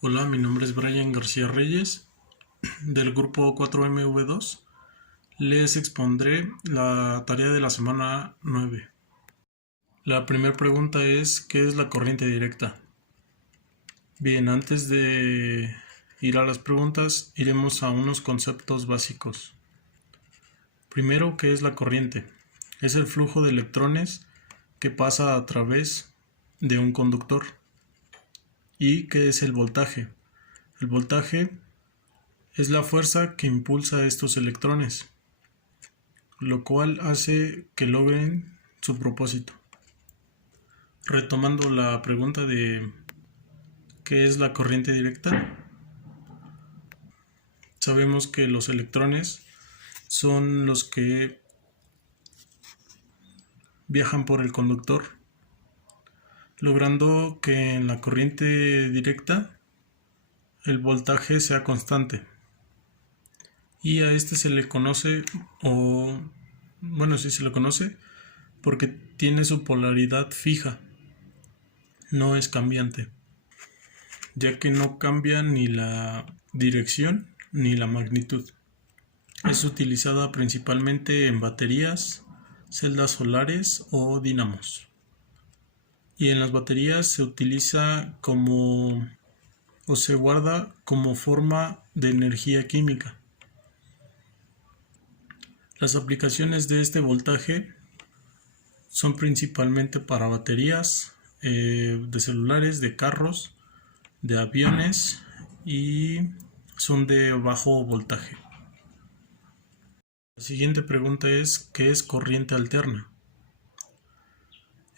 Hola, mi nombre es Brian García Reyes, del grupo 4MV2. Les expondré la tarea de la semana 9. La primera pregunta es: ¿qué es la corriente directa? Bien, antes de ir a las preguntas, iremos a unos conceptos básicos. Primero, ¿qué es la corriente? Es el flujo de electrones que pasa a través de un conductor. ¿Y qué es el voltaje? El voltaje es la fuerza que impulsa a estos electrones, lo cual hace que logren su propósito. Retomando la pregunta de ¿qué es la corriente directa? Sabemos que los electrones son los que viajan por el conductor, logrando que en la corriente directa el voltaje sea constante. Y a este se le conoce, sí se le conoce, porque tiene su polaridad fija, no es cambiante, ya que no cambia ni la dirección ni la magnitud. Es utilizada principalmente en baterías, celdas solares o dínamos. Y en las baterías se utiliza se guarda como forma de energía química. Las aplicaciones de este voltaje son principalmente para baterías de celulares, de carros, de aviones, y son de bajo voltaje. La siguiente pregunta es: ¿qué es corriente alterna?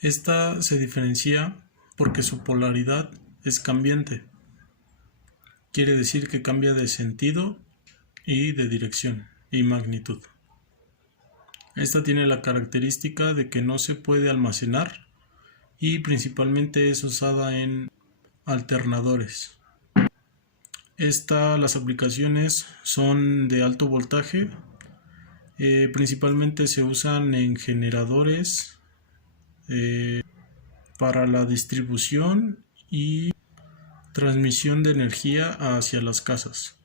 Esta se diferencia porque su polaridad es cambiante. Quiere decir que cambia de sentido y de dirección y magnitud. Esta tiene la característica de que no se puede almacenar y principalmente es usada en alternadores. Las aplicaciones son de alto voltaje. Principalmente se usan en generadores para la distribución y transmisión de energía hacia las casas.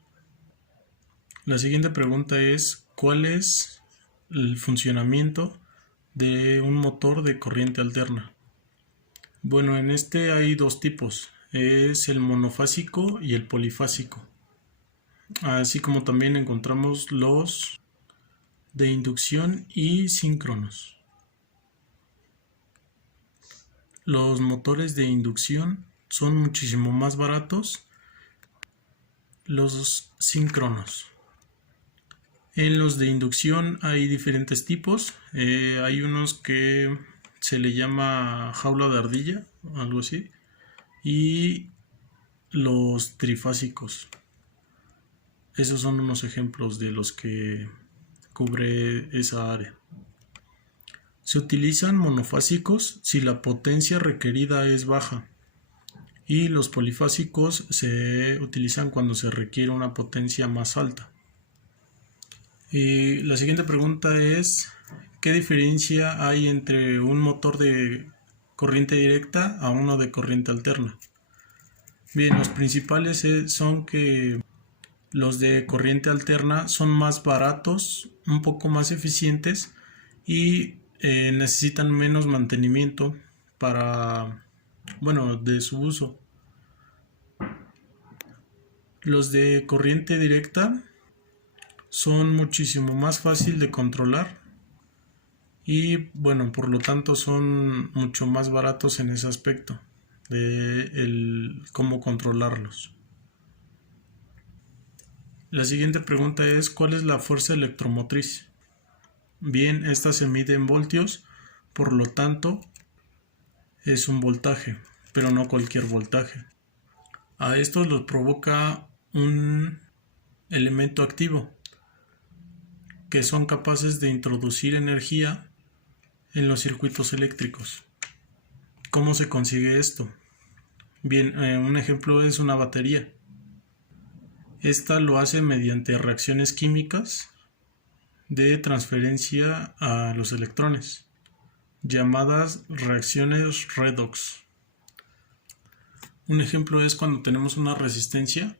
La siguiente pregunta es: ¿cuál es el funcionamiento de un motor de corriente alterna? Bueno, en este hay dos tipos: es el monofásico y el polifásico, así como también encontramos los de inducción y síncronos. Los motores de inducción son muchísimo más baratos, los síncronos. En los de inducción hay diferentes tipos. Hay unos que se le llama jaula de ardilla, algo así, y los trifásicos. Esos son unos ejemplos de los que cubre esa área. Se utilizan monofásicos si la potencia requerida es baja, y los polifásicos se utilizan cuando se requiere una potencia más alta. Y la siguiente pregunta es: ¿qué diferencia hay entre un motor de corriente directa a uno de corriente alterna? Bien, los principales son que los de corriente alterna son más baratos, un poco más eficientes y necesitan menos mantenimiento de su uso. Los de corriente directa son muchísimo más fácil de controlar y por lo tanto son mucho más baratos en ese aspecto de cómo controlarlos. La siguiente pregunta es: ¿cuál es la fuerza electromotriz? Bien, esta se mide en voltios, por lo tanto es un voltaje, pero no cualquier voltaje. A esto lo provoca un elemento activo, que son capaces de introducir energía en los circuitos eléctricos. ¿Cómo se consigue esto? Bien, un ejemplo es una batería. Esta lo hace mediante reacciones químicas de transferencia a los electrones, llamadas reacciones redox. Un ejemplo es cuando tenemos una resistencia,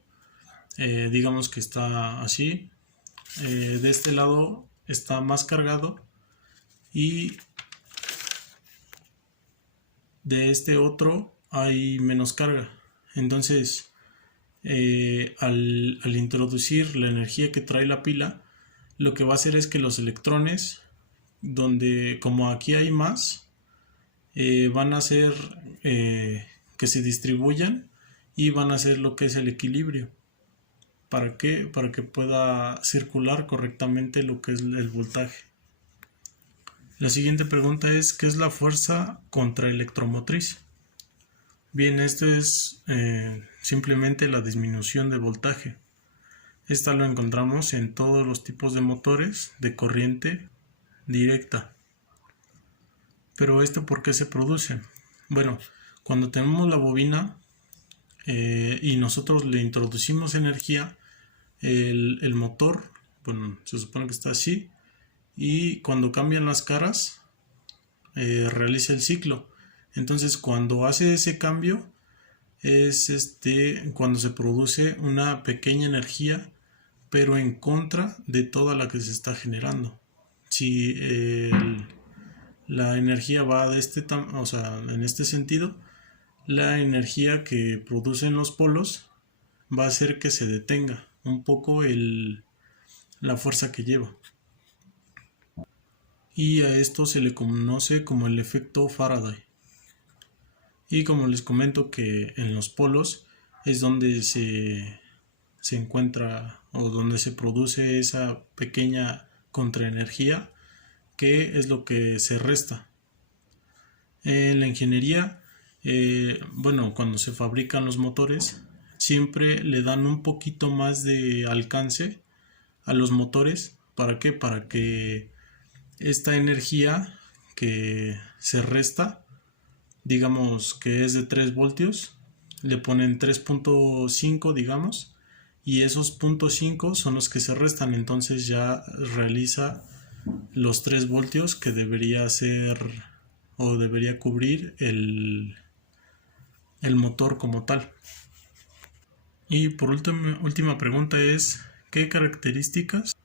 digamos que está así, de este lado está más cargado y de este otro hay menos carga. Entonces, al introducir la energía que trae la pila, lo que va a hacer es que los electrones, donde como aquí hay más, van a hacer que se distribuyan y van a hacer lo que es el equilibrio. ¿Para qué? Para que pueda circular correctamente lo que es el voltaje. La siguiente pregunta es: ¿qué es la fuerza contraelectromotriz? Bien, esto es simplemente la disminución de voltaje. Esta lo encontramos en todos los tipos de motores de corriente directa. Pero ¿esto por qué se produce? Bueno, cuando tenemos la bobina y nosotros le introducimos energía, el motor, bueno, se supone que está así, y cuando cambian las caras, realiza el ciclo. Entonces, cuando hace ese cambio, es cuando se produce una pequeña energía, pero en contra de toda la que se está generando. Si la energía va de o sea, en este sentido, la energía que producen los polos va a hacer que se detenga un poco la fuerza que lleva. Y a esto se le conoce como el efecto Faraday. Y como les comento que en los polos es donde se encuentra o donde se produce esa pequeña contraenergía, que es lo que se resta. En la ingeniería, bueno, cuando se fabrican los motores, siempre le dan un poquito más de alcance a los motores. ¿Para qué? Para que esta energía que se resta, digamos que es de 3 voltios, le ponen 3.5, digamos, y esos 0.5 son los que se restan. Entonces ya realiza los 3 voltios que debería ser o debería cubrir el motor como tal. Y por última pregunta es: ¿qué características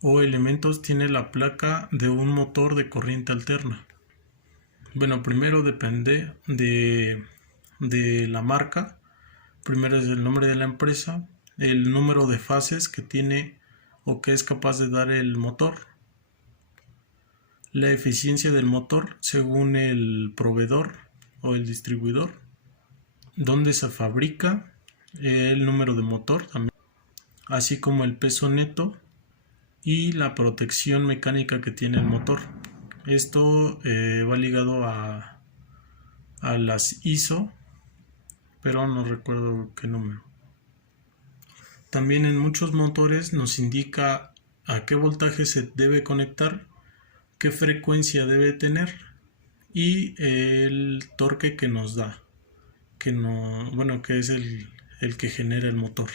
o elementos tiene la placa de un motor de corriente alterna? Bueno, primero depende de la marca. Primero es el nombre de la empresa, el número de fases que tiene o que es capaz de dar el motor, la eficiencia del motor según el proveedor o el distribuidor, dónde se fabrica, el número de motor también, así como el peso neto y la protección mecánica que tiene el motor. Esto va ligado a las ISO, pero no recuerdo qué número. También en muchos motores nos indica a qué voltaje se debe conectar, qué frecuencia debe tener y el torque que nos da, que es el que genera el motor.